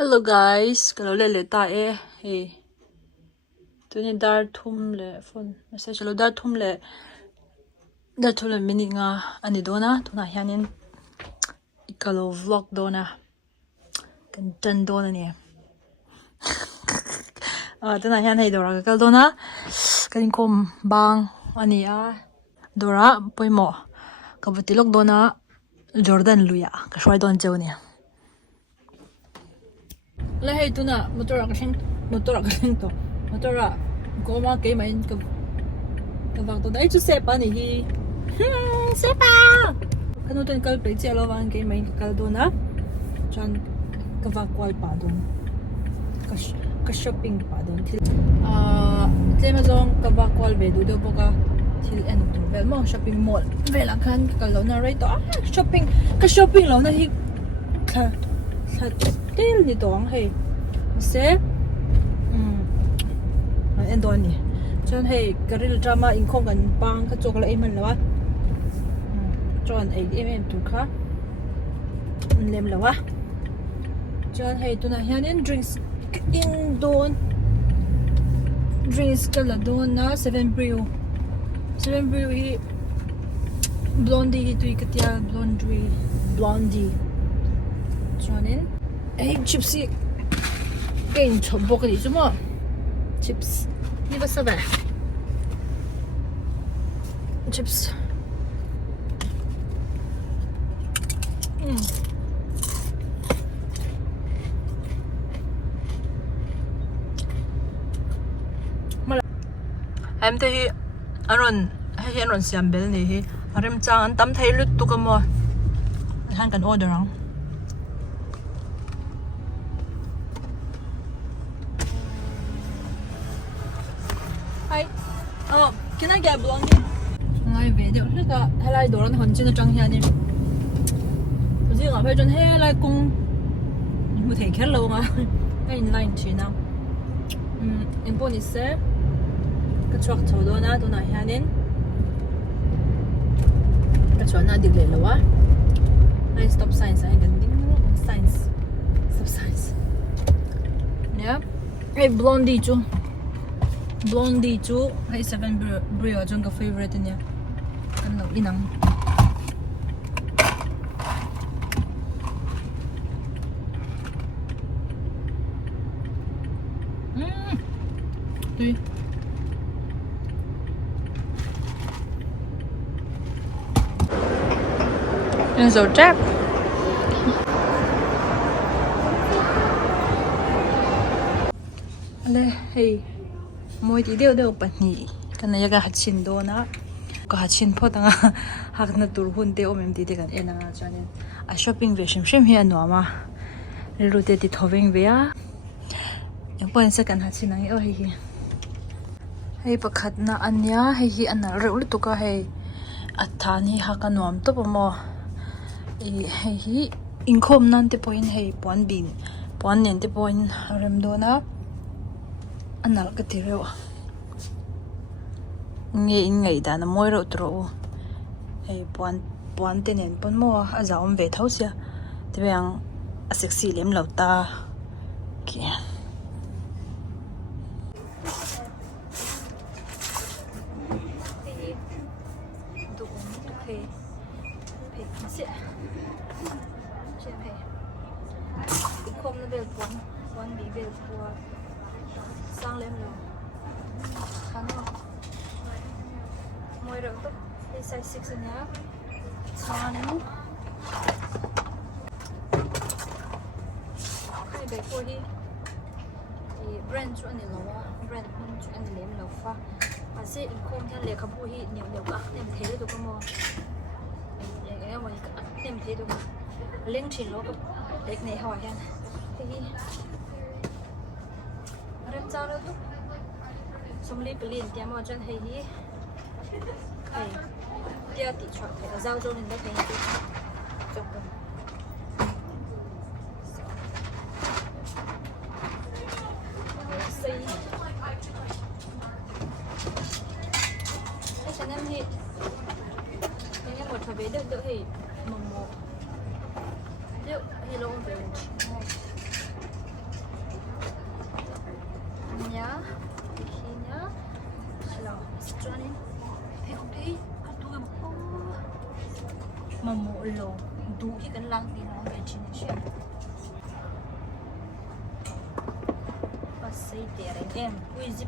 Hello guys, kalau le tae hey. Tuni dar thum le phone message lo dar thum le minute nga ani dona tuna hianin ikalo vlog dona kan tan dona ni tuna hian hei dora kal dona kan kom bang ani a dora poimo kabutilok dona Jordan luya ka shwai don cheu ni la hei tuna motora ka sing to motora goma ke mai ka vak to dai chu sepa ni hi sepa kanu ten kal pe che lo wang ke mai kal do na chan ka vak kwal pa don ka shopping pa don thil tlema zong ka vak kwal be du do boka thil en tu vel mo shopping mall vela khan ka lo na right to shopping lo na hi kha tel ni dong hei se en don ni chon hei karil drama in khong kan pang kha chok la ai man lawa chon ai tu kha lem lawa chon hei tuna hianin drinks in don drinks kala don na 7 brew hi blondie hi tui katia blondie chonin ei chipsy gain chom bok ni chumo chips ni ba sa ba chips em thấy anh xem bel này hi em chang anh tắm thấy lứt tu cái mò anh cần order không hi can I get blondie ngay về được hết cả hay là đồ ăn hoàn chỉnh trong nhà này tôi chỉ gặp phải chân hay là cung một thể khét lâu mà cái line chỉ nào em bỏ đi xe cái truck thầu đó na tôi nói nhà nên cái truck na đi về lâu á hay stop signs anh cần đính signs stop signs yeah hey blondie chú hay 7 brew ở trong cái favorite nha anh nấu đi nắng tùy anh dầu trap đây hey moi ti deu pani kana yaga hachin do na ka hachin pho tanga hakna tur hun te omem ti te kan enanga chanen a shopping ve shim hi anwa ru te ti thoveng ve a yang pon se kan hachin ang o hi pakhat na anya hi anar reul tu ka hei athani hakanom to pomo hi inkhom nan te point hei pon nen te point rem do na anal ka tireo ngai da na moi ro tro hei pon te nen pon mo a zaum ve thausia te bang a sexy lem lauta ki không nó về quán bị về của sang lên rồi khá ngon môi rộng tốt đây size 6 nhá cho nó hai bé cô đi thì brand cho anh lâu brand cho anh lấy lâu pha và sẽ không theo lệ không hi nhiều cả nem thế được không mua em mà nem thế được lên chỉ nó có đẹp này hỏi anh thì rem sao đó tu xong lấy pelin tiêm vào chân hay hi hay tiêm tỉ chọn phải giao cho nên nó thành cái chọn được xây cái chân em thì cái một thằng bé được thì mồm một liệu thì lâu về nhá hello Johnny thấy không thấy con tôi một mà mộ lồ đủ cái cân lăng thì nó về chín chuyện và xây tiền em ui zip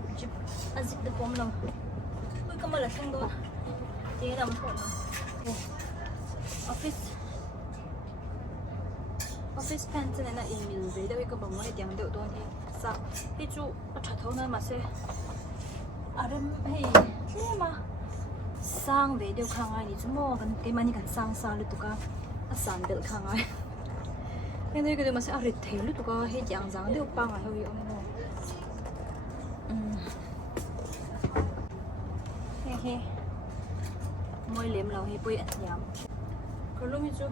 zip được bom đâu ui có mà là không đâu thế làm thôi office pants này là email về đâu có bằng mấy tiếng đều thôi thì sao cái chú thật thấu nơi mà sẽ à đây hey mà sang về đều khang ai thì chúng mua cái mà như cái sang lúc tụi con sang đều khang ai nên đây cái điều mà sẽ rít thế lúc tụi con hay dạng đều băng à hơi bị he môi liếm lâu hay bụi ăn nhám còn lúc như chú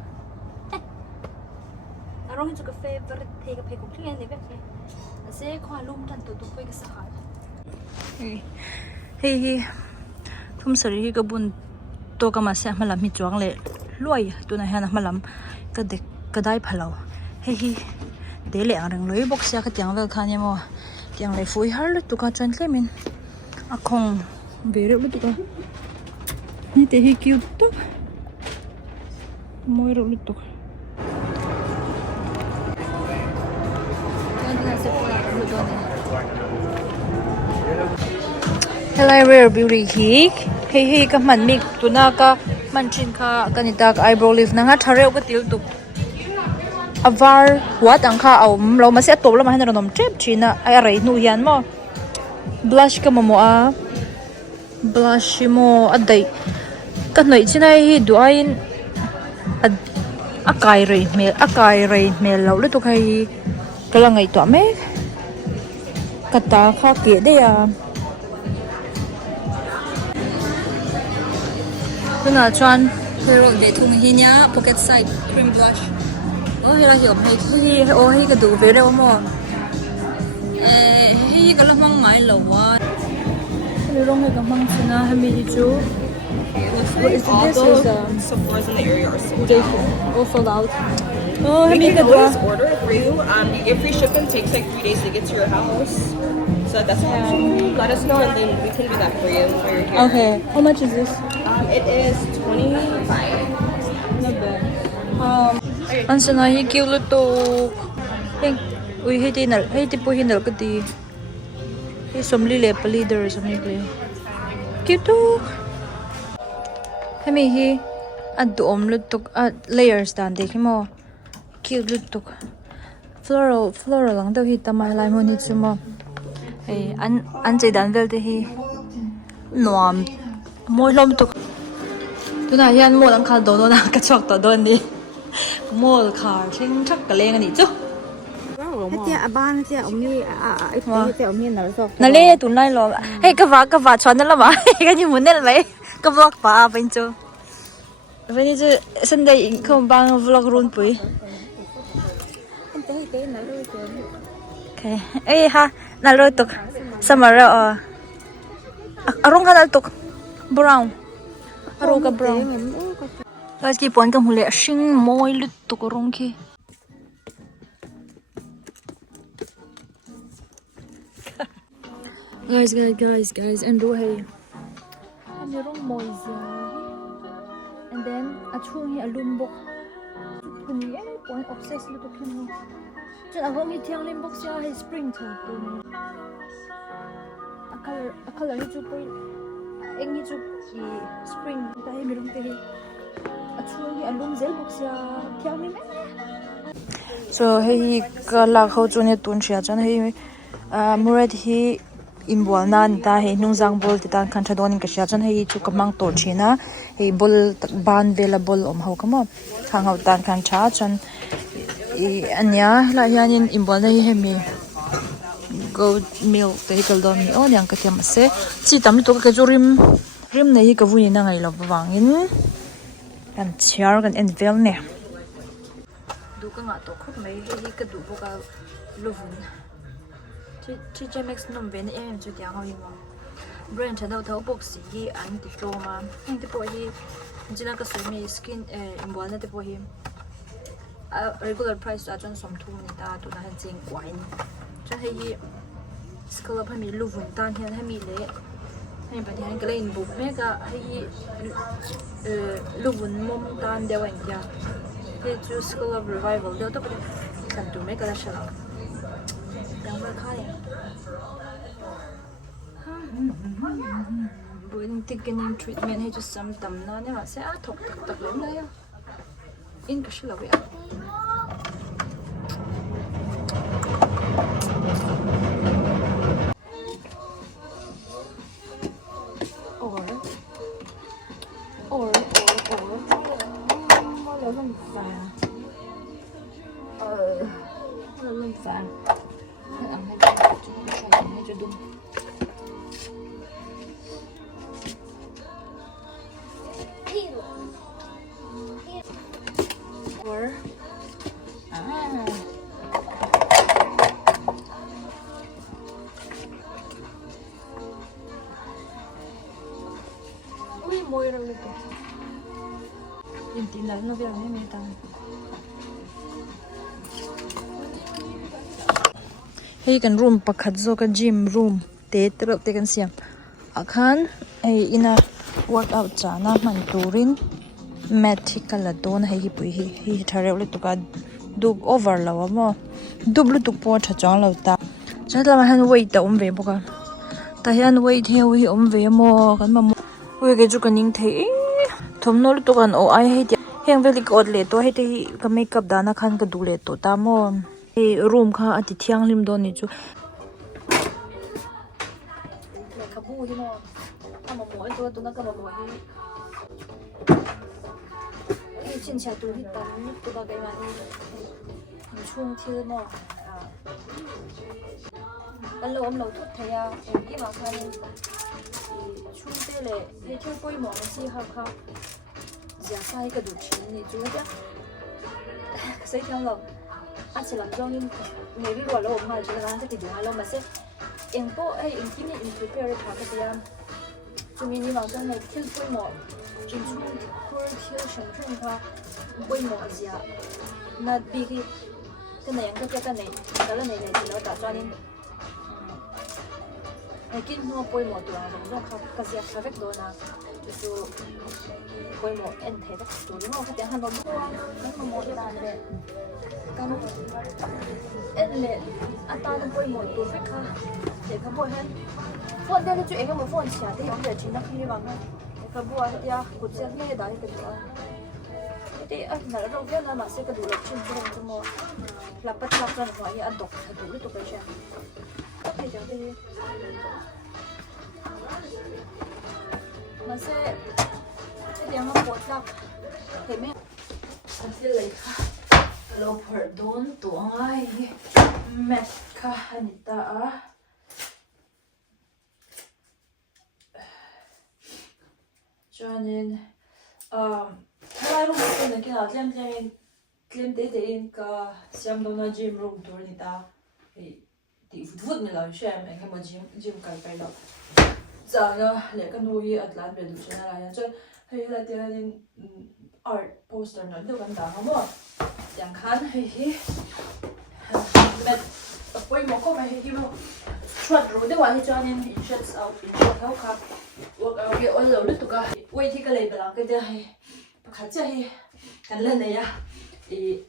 rồi chúng ta phải vật thể cái cũng thiên này vậy sẽ khoa lum thành tụi phải cái sao hey thum sari cái bún to cái mà sẽ mà làm hết chuang lệ lôi tụi này hay là mà làm cái đai phalau hey để lẹ rằng lối box cái tiếng về khăn em mà tiếng lại phối hết tụi cái chân cái mình à không về được tụi cái này thì hi cute đó môi rồi tụi Hello Rare Beauty Geek. Hey ka man mik tuna ka manchin kha kanita ka eyebrow lift na nga thareu ka til tu. Avar what ang kha om lo ma se top lo ma hana nom trep china ai rei nu yan mo. Blush ka mo a. Blush mo adai. Ka noi china hi duain akai rei mel lo le tu khai kala ngai to me. Kata kha ke de ya. Tôi nói chọn tôi rồi về thùng hi nhá pocket side cream blush hay là hiểu hay hay cái đủ về đâu mà hay cái lông măng mãi lâu quá cái lông hay cái măng xin à hay mình đi chú what is this is Sephora's in the area are sold out. all sold out hay mình cái Always order it for you. You get free shipping. Takes like 3 days to get to your house. So that's an option. Let us know and then we can do that for you while you're here. Okay, how much is this? It is $25. Not bad. Anh sẽ nói kêu lúc tôi ui hay đi bôi hình cái gì hay xóm li lệ leader xóm li lệ kêu tu hay mi hi ăn tôm lúc tôi layers đàn đấy khi mà kêu lúc tôi floral lăng đâu hi tamai lại muốn đi chứ mà hey anh chơi đàn về thì nòm môi lom tục tôi nói hiện mua đang khá đồ nào cái chọc tao đơn đi mua khá trên chắc cái lên này chứ thế ban thế ông mi thế ông mi nào rồi nãy lên tụi này lo hey cái vả chọn đó là mà cái gì muốn nên lấy cái vlog vả bên chỗ bên như chứ Sunday không bằng vlog run bụi thế nào rồi okay ấy ha nào rồi tục summer rồi arong ka tục brown arong ka brown guys ki pon kam hule sing moi lut tục arong ki guys and do hey and arong moi zia and then a chung hi alun bok puni e pon obsess lut tục hin chân arong hi thiang lim bok sia hey spring thau tu color hi chu poi eng hi chu ki spring ta hi mirung te hi achung hi alum zel bok sia thiang mi me so hei ka la kho chu ne tun sia chan hei murad hi imbol nan ta hei nungjang bol ti tan khan thadon ka sia chan hei chu kamang tor china hei bol ban available om ho kamo khang ho tan khan cha chan anya la hianin imbol na hi hemi goat milk te hi kal dom ni on yang ka tiam ase chi tam to ka jurim rim nei hi ka vui na ngai lo bawangin kan chiar kan envel ne du ka nga to khop mai hi ka du boka lovun chi jamex nom ven em chu tiang ho yimo brand thado tho box hi an ti to ma ang te po hi jina ka semi skin imbol na te po hi regular price a jon som thu ni ta tu na han ching kwain cha hi scallop hay mi luvun tan hian hay mi le hay bani hay glein bu mega hay luvun mom tan dewan ya hay chu scallop revival deu to kan tu mega la shala dang ba khai buin ticketing treatment hay chu sam tam na ne ma se a thok tak tak le na ya in ka shila ya lên vàng ăn hay cho đúng ui môi rồi kìa nhìn tí nữa nó về mấy tăng hay kan room pakhat zo ka gym room te tro te kan siam akhan ei ina workout chana man turin mat thikala don hei hi pui hi thareu le tuka dub over lawa mo dub lu tuk po tha chang lo ta chatla han weight ta ve boka ta hian weight heu hi ve mo kan ma we ge ju kaning the thomno lu tukan o ai hei heng veli ko le to hei te ka makeup dana khan ka du le to ta mo room kha ati thiang lim don ni chu khabu hi no ama mo to to na ka mo hi ei chin cha tu hi tam tu ba ga ma ni chung thil mo kan lo thut thaya ki ma khan chung te le he thil poi mo si ha kha ja sai ka du chin ni chu ja sai thang lo anh sẽ làm cho nên người đi rồi lâu mà chỉ là anh sẽ tìm được lâu mà sẽ em có hay em chỉ nên em prepare thằng cái gì cho mình đi vào trong này thiếu quay mỏ chúng chúng tôi thiếu sản phẩm hoa quay mỏ gì à na đi cái này cái này thì nó tạo cho nên hay kinh mua quay mỏ tụi nó giống không cái gì phải biết đồ nào tụi quay mỏ em thấy đó tụi nó không tiếng Hàn Quốc nó không mua cái bàn này kan en le ata no poi mo tu fek ha de ka bo hen phone de chu ega mo phone cha te yong de chin na khni wang ha ka bo ya ku che me da ke to te a na ro ge na ma se ka du lo chin chu mo la pat la kan ko ya dok ha du to ka cha te ja de ma se te ya mo po la te me a se le kha lo pardon to ai met ka hanita Joanin hai room ko na kina tlem te in ka siam do na gym room tour ni ta ti vut ni la shem en ka gym kai lo za na le ka no yi atlan be du chana la ya cho hei la te in art poster na do kan da mo yang khan hei met apoi mo ko hei hi mo shot ro de wa hi chanin in shots out in shot how ka work out ge all lo lu tu ka wei thi ka le bala ka de hei pakha cha hi kan la ne ya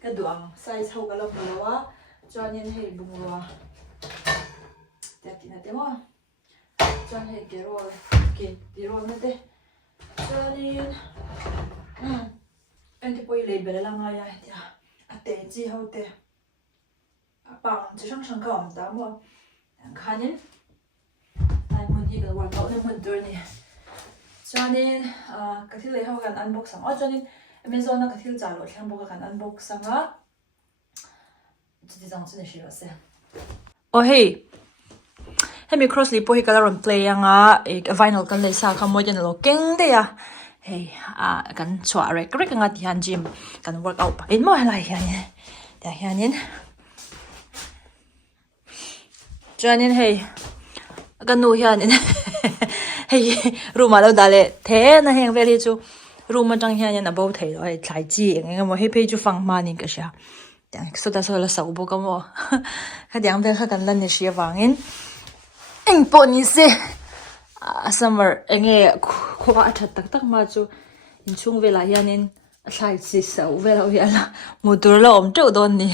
ka duang size ho ka lo ka wa chanin hei bung wa ta ti na te mo chan hei ke ro ti ro na de chanin anh thì quay lấy về là ngay à thì tệ chi hậu tệ bằng chỉ sang cổng ta mà khá nhé ai muốn đi cái quảng cáo này muốn đưa nè cho nên cái thứ lấy hậu gần unbox sang cho nên Amazon nó cái thứ trả lời hàng bộ gần unbox sang á chỉ rằng chỉ là gì vậy oh hey hey cross lipo hi color play yang a vinyl kan lấy sa kham mo jan lo keng de ya hey kan chwa rek nga ti han gym kan workout pa in mo lai hian ta hianin chanin hey kan nu hianin hey room alo dale the na heng veli chu room atang hianin abo thei lo thlai chi nga mo he pe chu fang ma ni ka sha ta so da so la sau bo ka mo kha diang ve kha kan lan ni sia wangin anh po ni se summer enge khuwa that tak tak ma chu in chung vela hianin thlai chi sau vela wiala mutur la om teu don ni